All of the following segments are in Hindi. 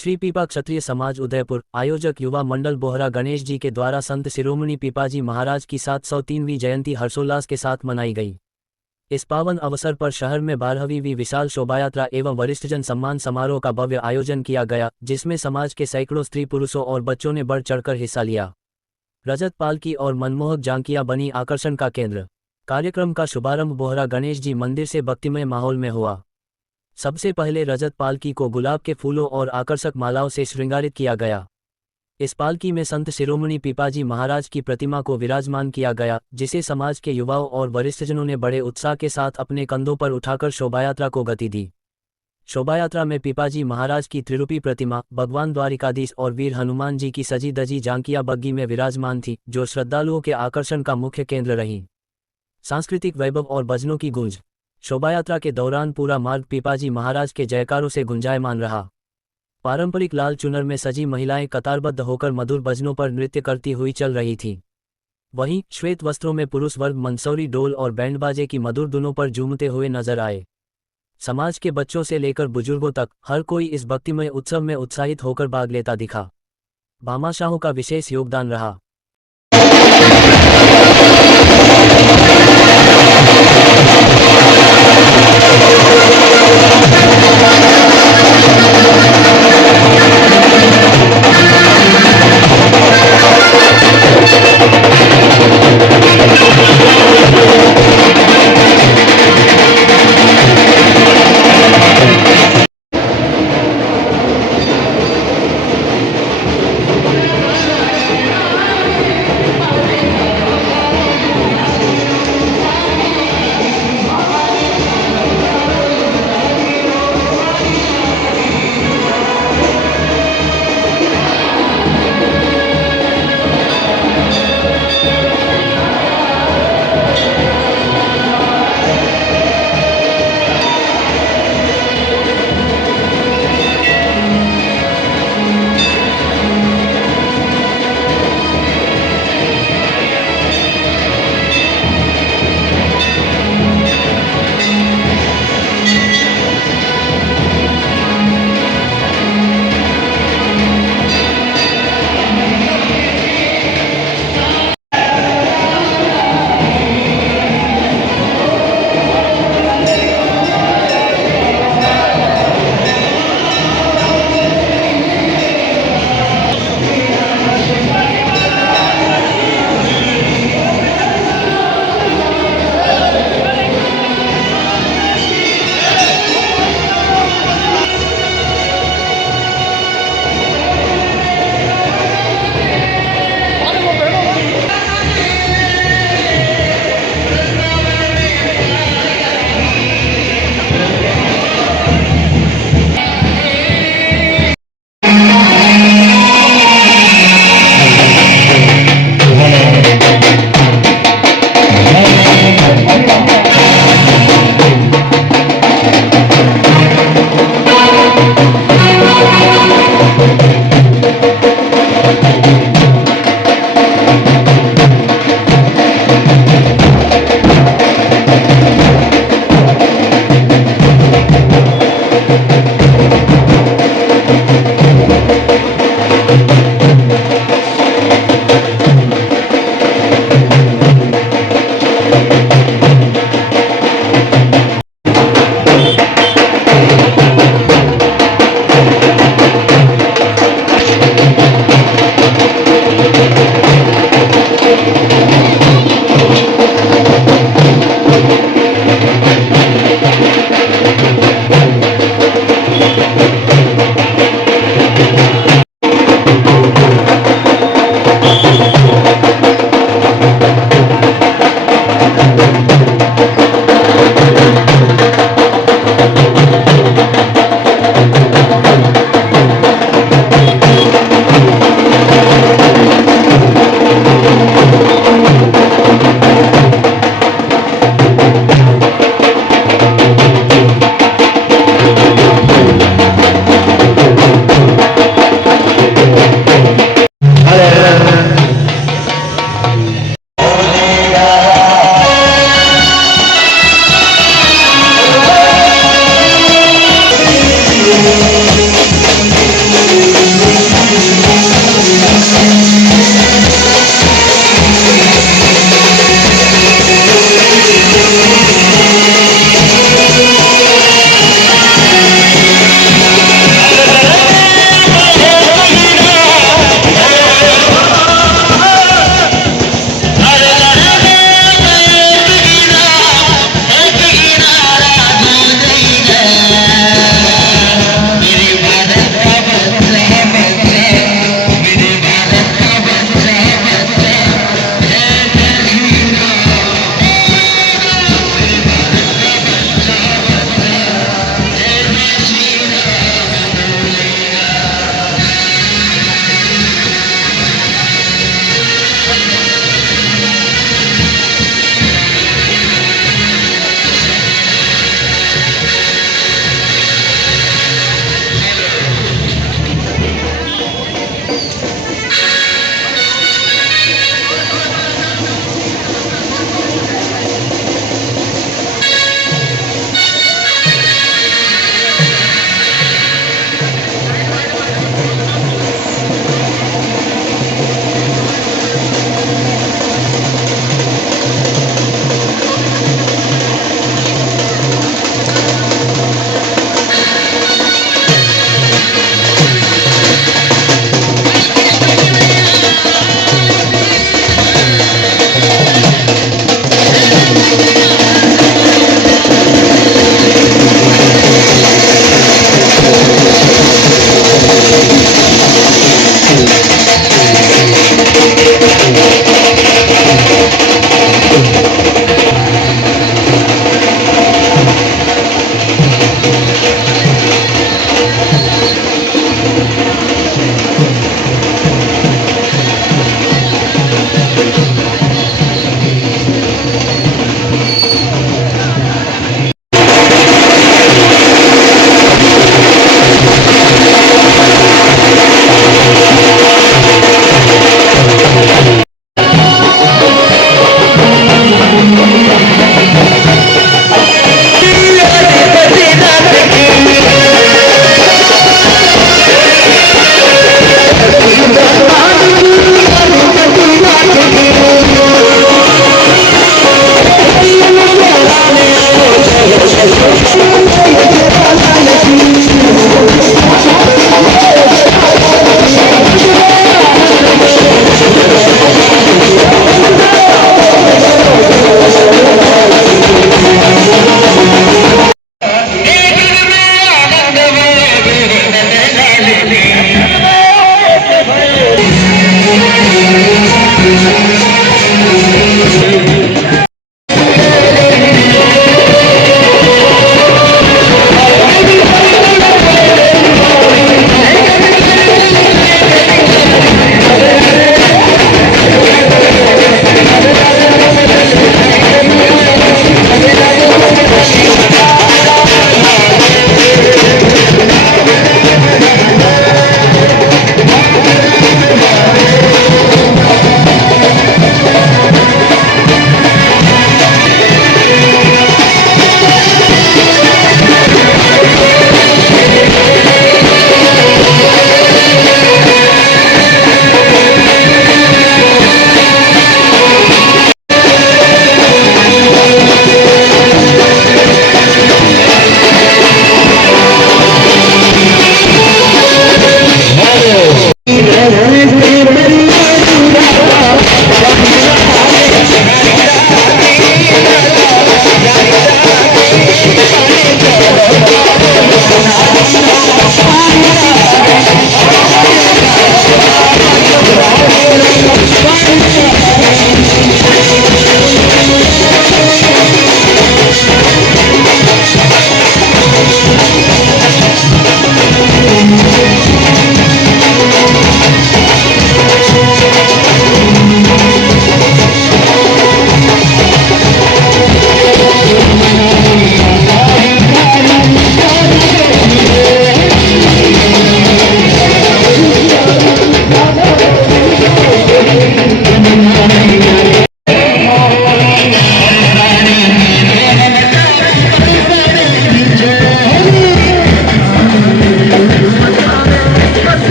श्री पीपा क्षत्रिय समाज उदयपुर आयोजक युवा मंडल बोहरा गणेश जी के द्वारा संत शिरोमणि पीपाजी महाराज की 703वीं जयंती हर्षोल्लास के साथ मनाई गई। इस पावन अवसर पर शहर में 12वीं विशाल शोभायात्रा एवं वरिष्ठजन सम्मान समारोह का भव्य आयोजन किया गया, जिसमें समाज के सैकड़ों स्त्री पुरुषों और बच्चों ने बढ़ चढ़कर हिस्सा लिया। रजत पालकी और मनमोहक झांकियां बनी आकर्षण का केंद्र। कार्यक्रम का शुभारंभ बोहरा गणेश जी मंदिर से भक्तिमय माहौल में हुआ। सबसे पहले रजत पालकी को गुलाब के फूलों और आकर्षक मालाओं से श्रृंगारित किया गया। इस पालकी में संत शिरोमणि पीपाजी महाराज की प्रतिमा को विराजमान किया गया, जिसे समाज के युवाओं और वरिष्ठजनों ने बड़े उत्साह के साथ अपने कंधों पर उठाकर शोभायात्रा को गति दी। शोभायात्रा में पीपाजी महाराज की त्रिरूपी प्रतिमा, भगवान द्वारिकाधीश और वीर हनुमान जी की सजी धजी झांकियां बग्गी में विराजमान थी, जो श्रद्धालुओं के आकर्षण का मुख्य केंद्र रहीं। सांस्कृतिक वैभव और भजनों की गूंज। शोभायात्रा के दौरान पूरा मार्ग पीपाजी महाराज के जयकारों से गुंजायमान रहा। पारंपरिक लाल चुनर में सजी महिलाएं कतारबद्ध होकर मधुर भजनों पर नृत्य करती हुई चल रही थीं। वहीं श्वेत वस्त्रों में पुरुष वर्ग मंसूरी डोल और बैंडबाजे की मधुर धुनों पर झूमते हुए नजर आए। समाज के बच्चों से लेकर बुजुर्गों तक हर कोई इस भक्तिमय उत्सव में उत्साहित होकर भाग लेता दिखा। भामाशाहों का विशेष योगदान रहा।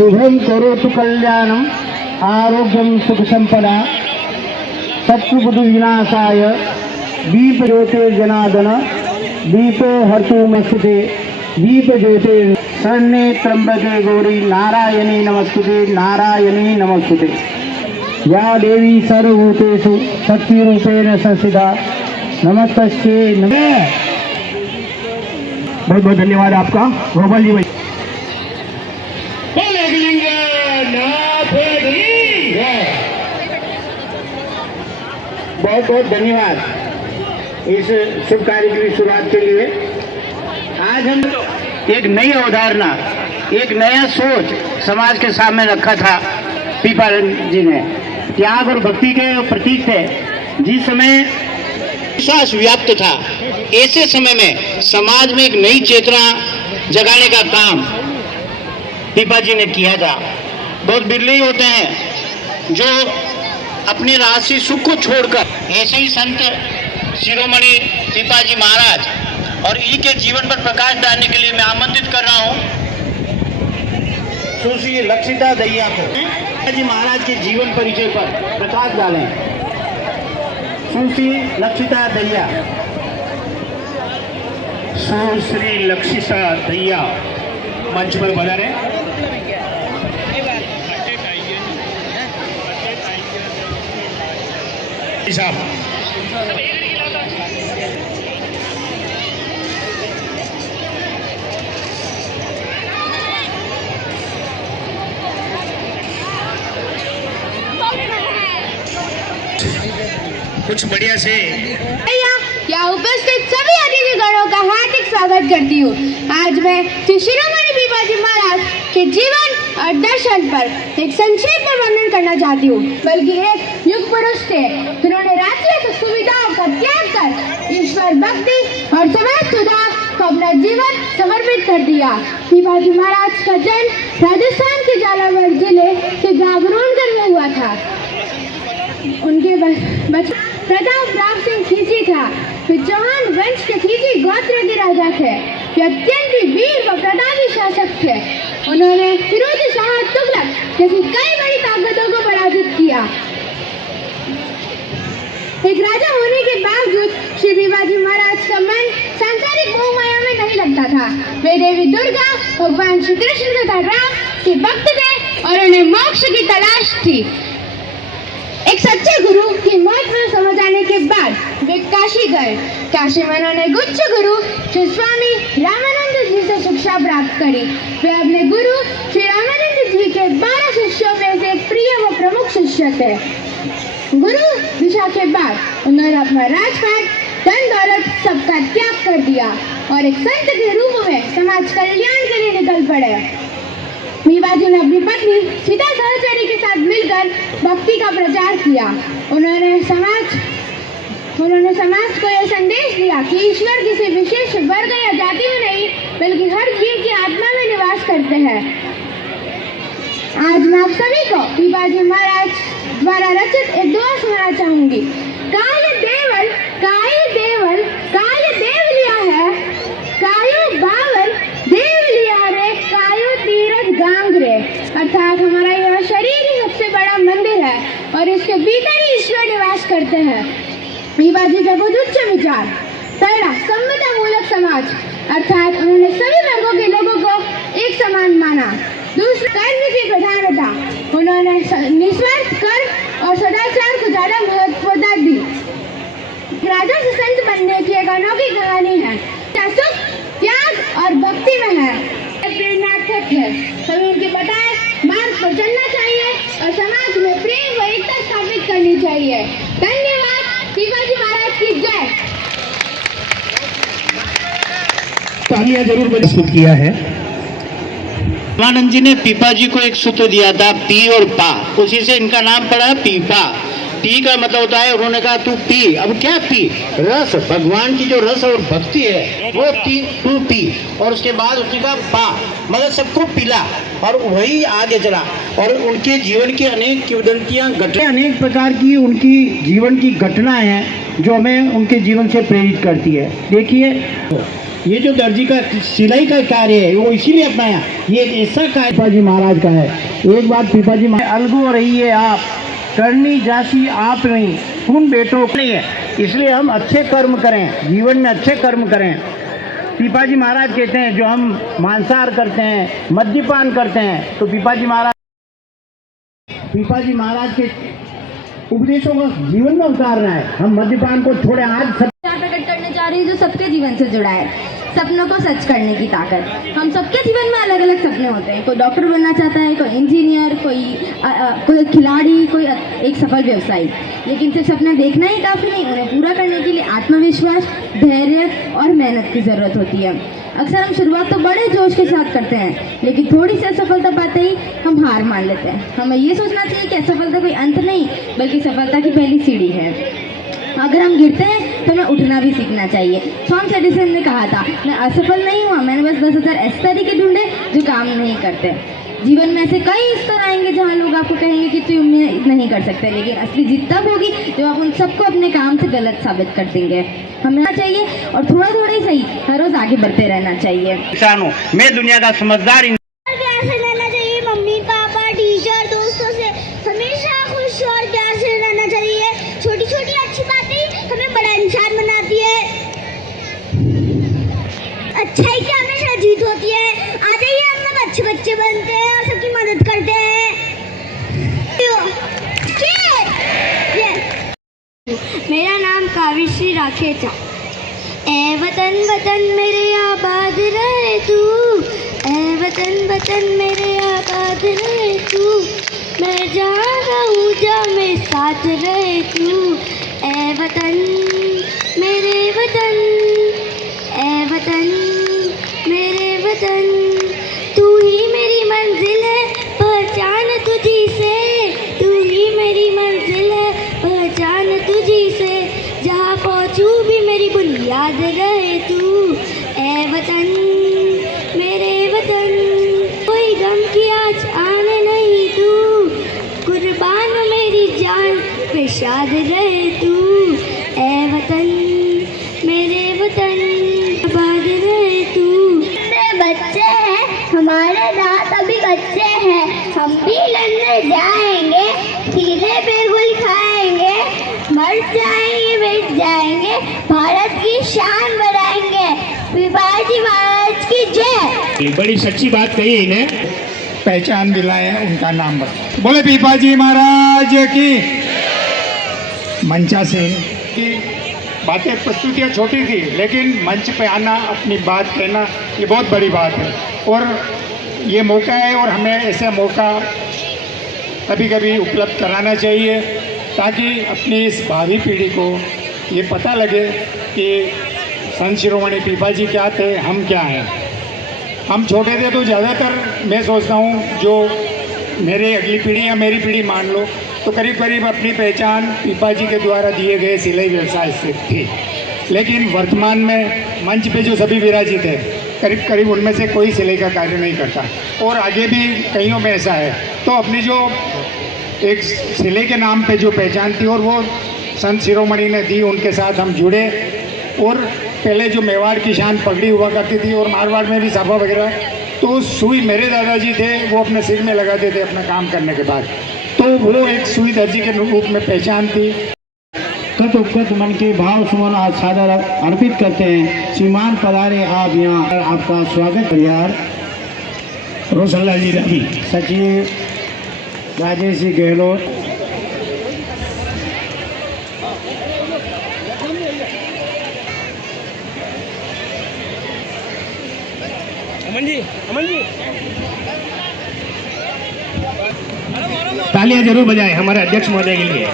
शुभम करोतु कल्याणम आरोग्यम सुख संपदा शत्रुबुद्धिविनाशाय दीप ज्योतिर्जनार्दन दीपो हर्तु मस्तुते दीप ज्योतिर शरण्ये त्र्यंबके गौरी नारायणी नमस्तुते या देवी सर्वभूतेषु शक्तिरूपेण संस्थिता नमस्तस्यै नमः। बहुत बहुत धन्यवाद आपका गोपाल जी भाई। बहुत बहुत धन्यवाद इस शुभ कार्य की शुरुआत के लिए। आज हम एक नई अवधारणा, एक नया सोच समाज के सामने रखा था पीपा जी ने। त्याग और भक्ति के प्रतीक थे। जिस समय विश्वास व्याप्त था, ऐसे समय में समाज में एक नई चेतना जगाने का काम पीपा जी ने किया था। बहुत बिरले ही होते हैं जो अपने राजसी सुख को छोड़कर, ऐसे ही संत शिरोमणि पीपा जी महाराज और इनके जीवन पर प्रकाश डालने के लिए मैं आमंत्रित कर रहा हूं सुश्री लक्षिता दहिया को। पीपा जी महाराज के जीवन परिचय पर प्रकाश डालें। सुश्री लक्षिता दहिया। सुश्री लक्षिता दहिया मंच पर पधारें। साहब कुछ बढ़िया से यहाँ उपस्थित सभी अतिथिगणों का हार्दिक स्वागत करती हूँ। आज मैं श्री शिरोमणि पीपा जी महाराज के जीवन और दर्शन पर एक संक्षेप में वर्णन करना चाहती हूँ। बल्कि एक युग पुरुष थे जिन्होंने राष्ट्रीय सुविधाओं का त्याग कर ईश्वर भक्ति और समाज सुधार को अपना जीवन समर्पित कर दिया। पीपा जी महाराज का जन्म राजस्थान के झालावाड़ जिले के गागरोनगढ़ में हुआ था। उनके बचपन प्रताप राव सिंह खींची था। वे चौहान वंश के खींची गोत्र के राजा थे। वे अत्यंत ही वीर व प्रतापी शासक थे। उन्होंने फिरोज शाह तुगलक जैसी कई बड़ी ताकतों को पराजित किया। एक राजा होने के बावजूद श्री पीपा जी महाराज का मन सांसारिक मोह माया में नहीं लगता था। वे देवी दुर्गा, भगवान श्री कृष्ण तथा राम के भक्त थे और उन्हें मोक्ष की तलाश थी। एक सच्चे गुरु की महत्व समझ आने के बाद वे काशी गए। काशी में उन्होंने गुच्छ गुरु श्री स्वामी रामानंद जी से शिक्षा प्राप्त करी। वे अपने गुरु श्री रामानंद जी के 12 शिष्यों में से एक प्रिय व प्रमुख शिष्य थे। गुरु दिशा के बाद उन्होंने अपना राजपाट, धन दौलत सबका त्याग कर दिया और एक संत के रूप में समाज कल्याण के लिए निकल पड़े। पीपा जी ने अपनी पत्नी सीता सहचरी के साथ मिलकर भक्ति का प्रचार किया। उन्होंने समाज को यह संदेश दिया कि ईश्वर किसी विशेष वर्ग या जाति में नहीं बल्कि हर जीव की आत्मा में निवास करते हैं। आज मैं आप सभी को पीपा जी महाराज द्वारा रचित एक दुआ सुनाना चाहूंगी। काय देवल देव लिया है, कायो बावल देव लिया रे, कायो तीरथ गांग रे। अर्थात हमारा यह शरीर ही सबसे बड़ा मंदिर है और इसके भीतर ही ईश्वर निवास करते हैं। पीपा जी के बहुत उच्च विचार। पहला, समता मूलक समाज, अर्थात उन्होंने सभी वर्गों के लोगों को एक समान माना। दूसरा, कर्म की प्रधानता, उन्होंने निस्वार्थ कर्म और सदाचार को ज्यादा महत्वता दी। राजा से संत बनने की एक अनोखी कहानी है। सुख, त्याग और भक्ति में है, प्रेरणात्मक है। हमें इनके बताए मार्ग पर चलना चाहिए और समाज में प्रेम व एकता स्थापित करनी चाहिए। धन्यवाद। पीपा जी महाराज की जय। तालियां जरूर प्रस्तुत किया है। रामानंद जी ने पीपा जी को एक सूत्र दिया था, पी और पा, उसी से इनका नाम पड़ा पीपा। पी का मतलब होता है, उन्होंने कहा तू पी। अब क्या पी? रस, भगवान की जो रस और भक्ति है वो तू पी। और उसके बाद उसने कहा पा, मतलब सबको पिला। और वही आगे चला और उनके जीवन की अनेक किंवदंतियां घटे, अनेक प्रकार की उनकी जीवन की घटनाएं हैं जो हमें उनके जीवन से प्रेरित करती है। देखिए, ये जो दर्जी का सिलाई का कार्य है वो इसीलिए अपनाया। ये एक ऐसा कार्य पीपा जी महाराज का है। एक बात पीपा जी महाराज, अलगो रहिए आप, करनी जासी आप नहीं, खून बेटों का नहीं है, इसलिए हम अच्छे कर्म करें, जीवन में अच्छे कर्म करें। पीपाजी महाराज कहते हैं जो हम मांसाहार करते हैं, मद्यपान करते हैं, तो पीपाजी महाराज के उपदेशों को जीवन में उतारना है। हम मद्यपान को छोड़े। आज सब प्रकट करने जा रही है जो सबके जीवन से जुड़ा है, सपनों को सच करने की ताकत। हम सबके जीवन में अलग अलग सपने होते हैं। कोई डॉक्टर बनना चाहता है, कोई इंजीनियर, कोई खिलाड़ी, कोई एक सफल व्यवसायी। लेकिन सिर्फ सपने देखना ही काफ़ी नहीं, उन्हें पूरा करने के लिए आत्मविश्वास, धैर्य और मेहनत की ज़रूरत होती है। अक्सर हम शुरुआत तो बड़े जोश के साथ करते हैं, लेकिन थोड़ी सी असफलता पाते ही हम हार मान लेते हैं। हमें ये सोचना चाहिए कि असफलता कोई अंत नहीं, बल्कि सफलता की पहली सीढ़ी है। अगर हम गिरते हैं तो हमें उठना भी सीखना चाहिए। थॉमस एडिसन ने कहा था, मैं असफल नहीं हुआ, मैंने बस 10,000 ऐसे तरीके ढूंढे जो काम नहीं करते। जीवन में ऐसे कई स्तर आएंगे जहाँ लोग आपको कहेंगे कि तुम नहीं कर सकते, लेकिन असली जीत तब होगी जब आप उन सबको अपने काम से गलत साबित कर देंगे। हमें चाहिए और थोड़ा थोड़ा ही सही हर रोज आगे बढ़ते रहना चाहिए। इंसान हूँ मैं, दुनिया का समझदार प्यार से रहना चाहिए। मम्मी पापा टीचर दोस्तों से हमेशा खुश और प्यार से रहना चाहिए। छोटी छोटी अच्छी बातें हमें बड़ा इंसान बनाती है। अच्छाई की हमेशा जीत होती है। आ जाइए, हम सब अच्छे बच्चे बनते हैं और सबकी मदद करते हैं। मेरा नाम काव्यश्री राखेचा। ए वतन वतन मेरे आबाद रहे तू, ए वतन वतन मेरे आबाद रहे तू, मैं जहाँ रहूँ जा मेरे साथ रहे तू। ए वतन मेरे वतन, ए वतन मेरे वतन, तू ही मेरी मंजिल है पहचान तुझी से, तू ही मेरी मंजिल है पहचान तुझी से, जहाँ पहुँचूँ भी मेरी बुनियाद रहे तू। ए वतन मेरे वतन, कोई गम की आज आने नहीं तू, कुर्बान मेरी जान पे शाद रहे तू। ए वतन मेरे वतन, आबाद रहे तू। बच्चे हैं हमारे दांत अभी बच्चे हैं, हम भी लड़ने जाएंगे, सीधे बिल्कुल खाएंगे, मर जाएंगे मिट जाएंगे, भारत की शान बढ़ाएंगे। पीपाजी महाराज की जय। बड़ी सच्ची बात कही इन्हें, पहचान दिलाए, उनका नाम बता। बोले पीपाजी महाराज की। मंचा से की बातें, प्रस्तुतियाँ छोटी थी, लेकिन मंच पे आना, अपनी बात कहना, ये बहुत बड़ी बात है। और ये मौका है, और हमें ऐसा मौका कभी कभी उपलब्ध कराना चाहिए, ताकि अपनी इस भावी पीढ़ी को ये पता लगे कि संत शिरोमणि पीपाजी क्या थे, हम क्या हैं। हम छोटे थे तो ज़्यादातर मैं सोचता हूँ जो मेरे अगली पीढ़ी या मेरी पीढ़ी मान लो, तो करीब करीब अपनी पहचान पीपाजी के द्वारा दिए गए सिलाई व्यवसाय से थी। लेकिन वर्तमान में मंच पे जो सभी विराजित है, करीब करीब उनमें से कोई सिलाई का कार्य नहीं करता, और आगे भी कईयों में ऐसा है। तो अपनी जो एक सिलाई के नाम पे जो पहचान थी, और वो संत शिरोमणि ने दी, उनके साथ हम जुड़े। और पहले जो मेवाड़ की शान पगड़ी हुआ करती थी, और मारवाड़ में भी साफा वगैरह, तो सुई मेरे दादाजी थे, वो अपने सिर में लगाते थे अपना काम करने के बाद, तो वो एक सुई दर्जी के रूप में पहचान थी। कत उपकत मन के भाव सुमन आज सादर अर्पित करते हैं। श्रीमान पधारे आप यहाँ, आपका स्वागत। यार रोशनलाल जी रवि, सचिव राजेश जी गहलोत, तालियां जरूर बजाएं हमारे अध्यक्ष महोदय के लिए।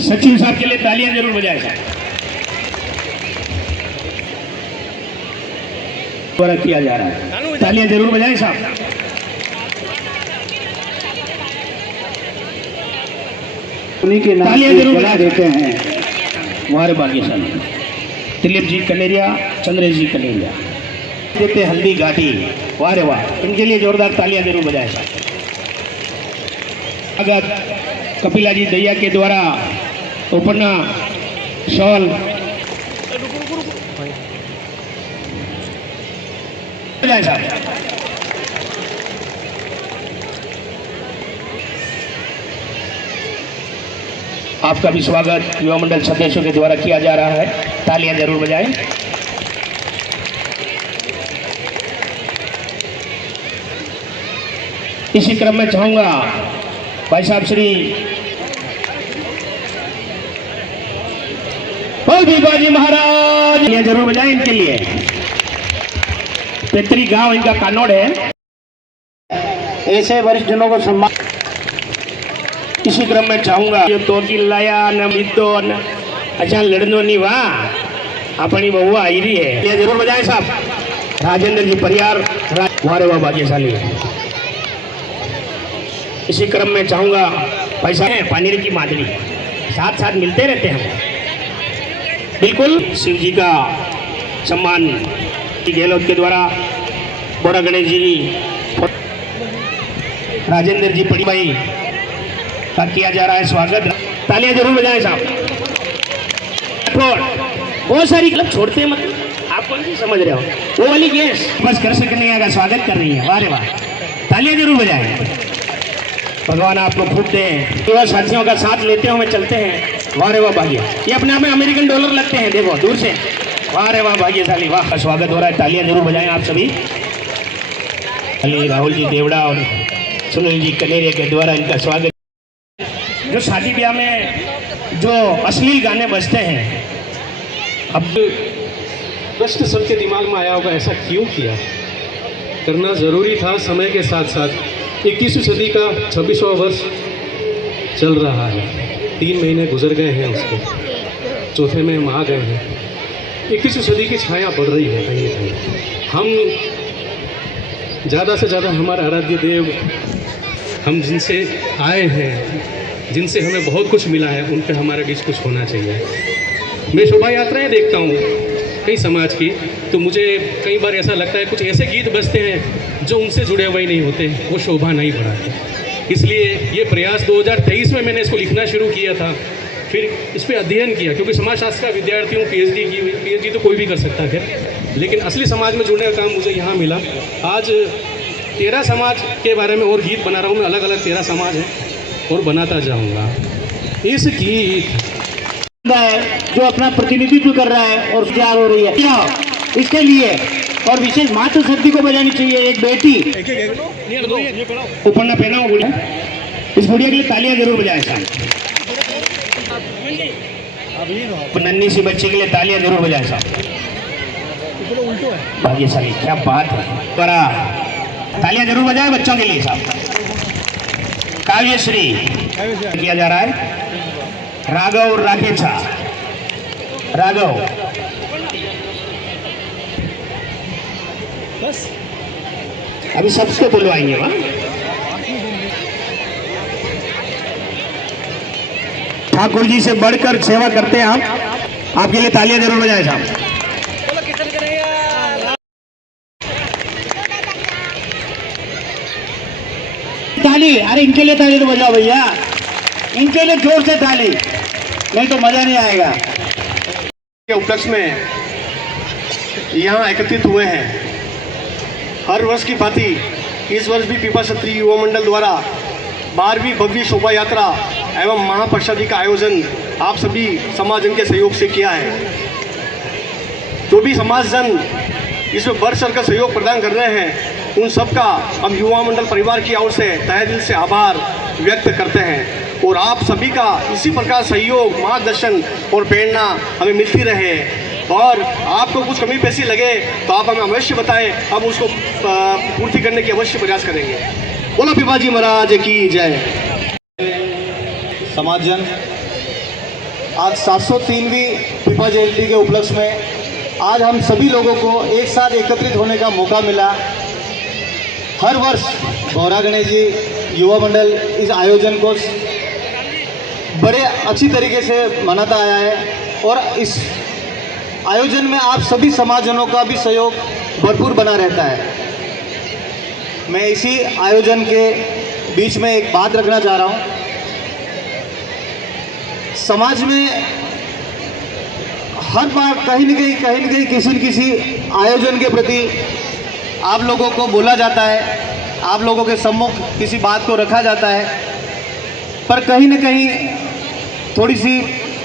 सचिव साहब के लिए तालियां जरूर बजाएं साहब। द्वारा किया जा रहा है, तालियां जरूर बजाएं साहब। उन्हीं के नाम तालियां से जरूर बना देते हैं। हमारे भाग्यशाली दिलीप जी कनेरिया, चंद्रेश जी कनेरिया देते हल्दी घाटी, वाह रे वाह, इनके लिए जोरदार तालियां जरूर बजाएं साहब। अगर कपिला जी दैया के द्वारा उपना शॉल बजाएं साहब। आपका भी स्वागत युवा मंडल सदस्यों के द्वारा किया जा रहा है। तालियां जरूर बजाएं। इसी क्रम में चाहूंगा भाई साहब श्री पीपाजी महाराज जरूर बजाएं इनके लिए। पेतरी गांव इनका कानोड़ है। ऐसे वरिष्ठ जनों को सम्मान। इसी क्रम में चाहूंगा तो की लाया न मितो न अच्छा लड़नो नहीं वाह अपनी बहुआ आई रही है, ये जरूर बजाएं साहब। राजेंद्र जी परियार वारे वाह भाग्यशाली है। इसी क्रम में चाहूंगा भाई साहब पानीर की मादरी साथ साथ मिलते रहते हैं। बिल्कुल शिव जी का सम्मान की गहलोत के द्वारा बोरा गणेश जी राजेंद्र जी पड़ी भाई का किया जा रहा है स्वागत। तालियां जरूर बजाएं साहब। बहुत सारी क्लब छोड़ते हैं मतलब आप कौन सी समझ रहे हो वो वाली गैस बस कर सकने का स्वागत कर रही है। वाह रे वाह तालियां जरूर बजाएं। भगवान आपको खूब दें। युवा साथियों का साथ लेते हुए चलते हैं। वाह रे वाह भाग्य ये अपने आप में अमेरिकन डॉलर लगते हैं देखो दूर से। वाह रे वाह भाग्यशाली वाह का स्वागत हो रहा है। तालियां जरूर बजाएं आप सभी। राहुल जी देवड़ा और सुनील जी कनेरिया के द्वारा इनका स्वागत। जो शादी ब्याह में जो अश्लील गाने बजते हैं अब प्रश्न सबके दिमाग में आया होगा ऐसा क्यों किया, करना ज़रूरी था। समय के साथ साथ 21वीं सदी का 26वां वर्ष चल रहा है। 3 महीने गुजर गए हैं उसके, चौथे में हम आ गए हैं। 21वीं सदी की छाया बढ़ रही है कहीं कहीं। हम ज़्यादा से ज़्यादा हमारे आराध्य देव हम जिनसे आए हैं, जिनसे हमें बहुत कुछ मिला है, उन पे हमारे बीच कुछ होना चाहिए। मैं शोभा यात्राएं देखता हूँ कई समाज की, तो मुझे कई बार ऐसा लगता है कुछ ऐसे गीत बजते हैं जो उनसे जुड़े हुए नहीं होते, वो शोभा नहीं बढ़ाते। इसलिए ये प्रयास 2023 में मैंने इसको लिखना शुरू किया था, फिर इस पर अध्ययन किया क्योंकि समाजशास्त्र का विद्यार्थी हूँ। पीएचडी की हुई, पीएचडी तो कोई भी कर सकता है, लेकिन असली समाज में जुड़ने का काम मुझे यहाँ मिला। आज 13 समाज के बारे में और गीत बना रहा हूँ मैं। अलग अलग 13 समाज हैं और बनाता जाऊँगा। इस गीत जो अपना प्रतिनिधित्व कर रहा है और तैयार हो रही है इसके लिए और विशेष मातृ शक्ति को बजानी चाहिए। एक बेटी ऊपर ना पहना हो गुड़िया, इस गुड़िया के लिए तालियां जरूर बजाएं साहब। नन्ही सी बच्ची के लिए तालियां जरूर बजाएं साहब। भाग्यशाली क्या बात है। बड़ा तालियां जरूर बजाएं बच्चों के लिए साहब। काव्यश्री किया जा रहा है। राघव राखेचा राघव अभी सबसे बुलवाएंगे वहाँ। ठाकुर जी से बढ़कर सेवा करते हैं आप, आपके लिए तालियां जरूर बजाएं साहब। ताली, अरे इनके लिए ताली तो बजाओ भैया, इनके लिए जोर से ताली, नहीं तो मजा नहीं आएगा। उपलक्ष्य में यहाँ एकत्रित हुए हैं। हर वर्ष की भांति इस वर्ष भी पीपा क्षत्रिय युवा मंडल द्वारा 12वीं भव्य शोभा यात्रा एवं महाप्रसादी का आयोजन आप सभी समाजजन के सहयोग से किया है। जो भी समाजजन इसमें बढ़ चढ़ कर सहयोग प्रदान कर रहे हैं उन सबका हम युवा मंडल परिवार की ओर से तहे दिल से आभार व्यक्त करते हैं। और आप सभी का इसी प्रकार सहयोग, मार्गदर्शन और प्रेरणा हमें मिलती रहे। और आपको कुछ कमी पेशी लगे तो आप हमें अवश्य बताएं, हम उसको पूर्ति करने की अवश्य प्रयास करेंगे। बोलो पीपाजी महाराज की जय। समाजजन, आज 703वीं पीपा जयंती के उपलक्ष्य में आज हम सभी लोगों को एक साथ एकत्रित होने का मौका मिला। हर वर्ष बोरा गणेश जी युवा मंडल इस आयोजन को बड़े अच्छी तरीके से मनाता आया है और इस आयोजन में आप सभी समाजजनों का भी सहयोग भरपूर बना रहता है। मैं इसी आयोजन के बीच में एक बात रखना चाह रहा हूँ। समाज में हर बार कहीं न कहीं किसी न किसी आयोजन के प्रति आप लोगों को बोला जाता है, आप लोगों के सम्मुख किसी बात को रखा जाता है, पर कहीं न कहीं थोड़ी सी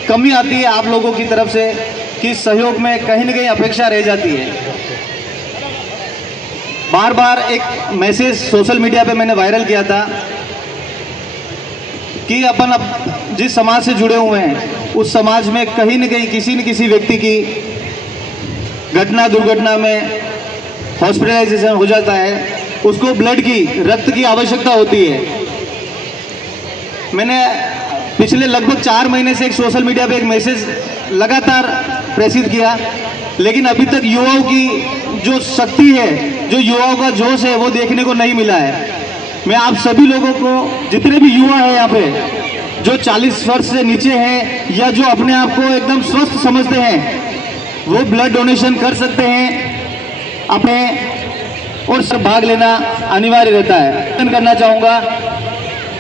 कमी आती है आप लोगों की तरफ से कि सहयोग में कहीं ना कहीं अपेक्षा रह जाती है। बार बार एक मैसेज सोशल मीडिया पे मैंने वायरल किया था कि अपन अब जिस समाज से जुड़े हुए हैं उस समाज में कहीं न कहीं किसी न किसी व्यक्ति की घटना दुर्घटना में हॉस्पिटलाइजेशन हो जाता है, उसको ब्लड की, रक्त की आवश्यकता होती है। मैंने पिछले लगभग 4 महीने से एक सोशल मीडिया पे एक मैसेज लगातार प्रेषित किया, लेकिन अभी तक युवाओं की जो शक्ति है, जो युवाओं का जोश है, वो देखने को नहीं मिला है। मैं आप सभी लोगों को, जितने भी युवा हैं यहाँ पे, जो 40 वर्ष से नीचे हैं या जो अपने आप को एकदम स्वस्थ समझते हैं, वो ब्लड डोनेशन कर सकते हैं अपने, और सब भाग लेना अनिवार्य रहता है। करना चाहूँगा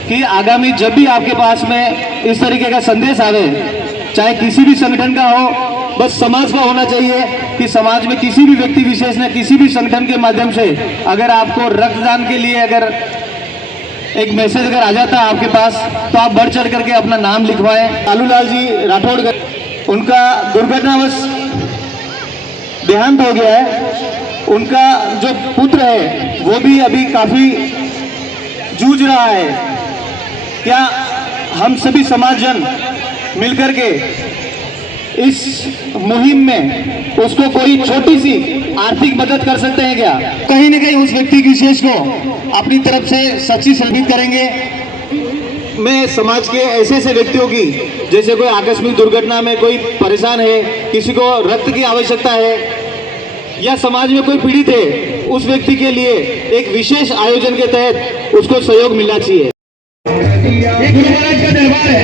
कि आगामी जब भी आपके पास में इस तरीके का संदेश आवे, चाहे किसी भी संगठन का हो, बस समाज का होना चाहिए कि समाज में किसी भी व्यक्ति विशेष ने किसी भी संगठन के माध्यम से अगर आपको रक्तदान के लिए अगर एक मैसेज अगर आ जाता है आपके पास, तो आप बढ़ चढ़ करके अपना नाम लिखवाएं। लालूलाल जी राठौड़, उनका दुर्घटनावश देहांत हो गया है। उनका जो पुत्र है वो भी अभी काफी जूझ रहा है। क्या हम सभी समाजजन मिलकर के इस मुहिम में उसको कोई छोटी सी आर्थिक मदद कर सकते हैं क्या? कहीं न कहीं उस व्यक्ति विशेष को अपनी तरफ से सच्ची सल्यूट करेंगे। मैं समाज के ऐसे ऐसे व्यक्तियों की, जैसे कोई आकस्मिक दुर्घटना में कोई परेशान है, किसी को रक्त की आवश्यकता है या समाज में कोई पीड़ित है, उस व्यक्ति के लिए एक विशेष आयोजन के तहत उसको सहयोग मिलना चाहिए। एक गुरु महाराज का दरबार है।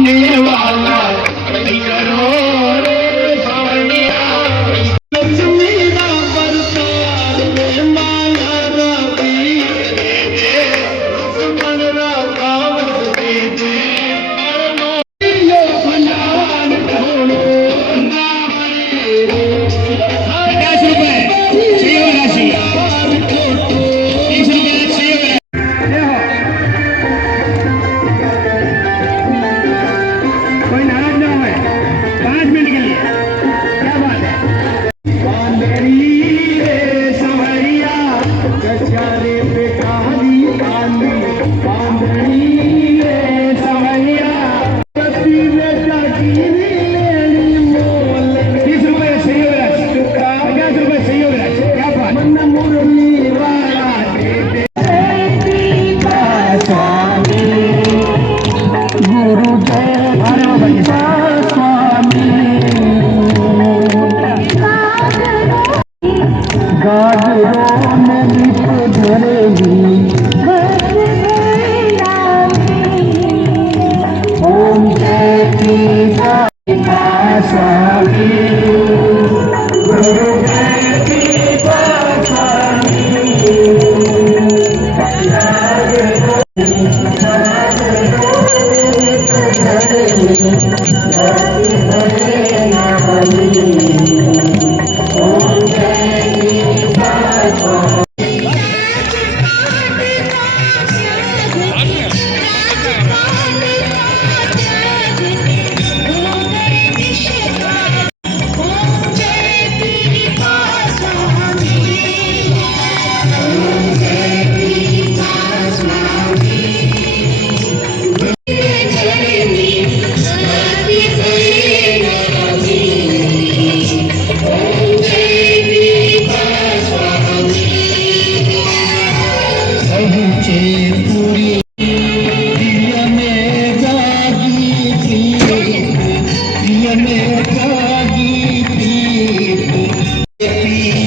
में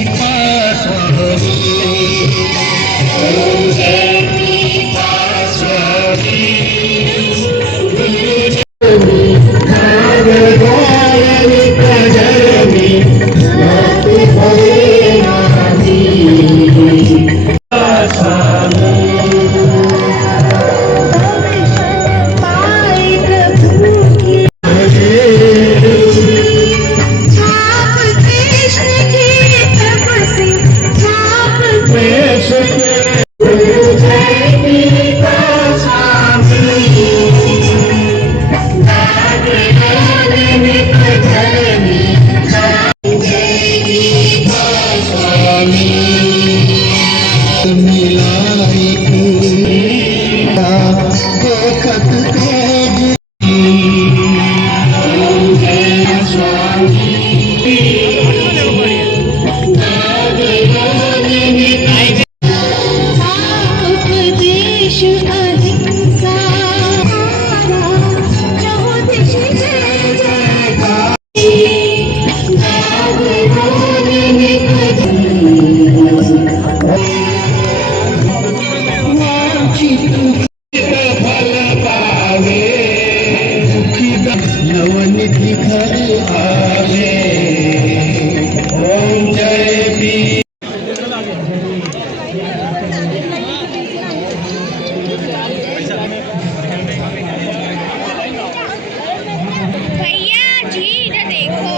भैया जी इधर देखो।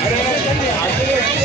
अरे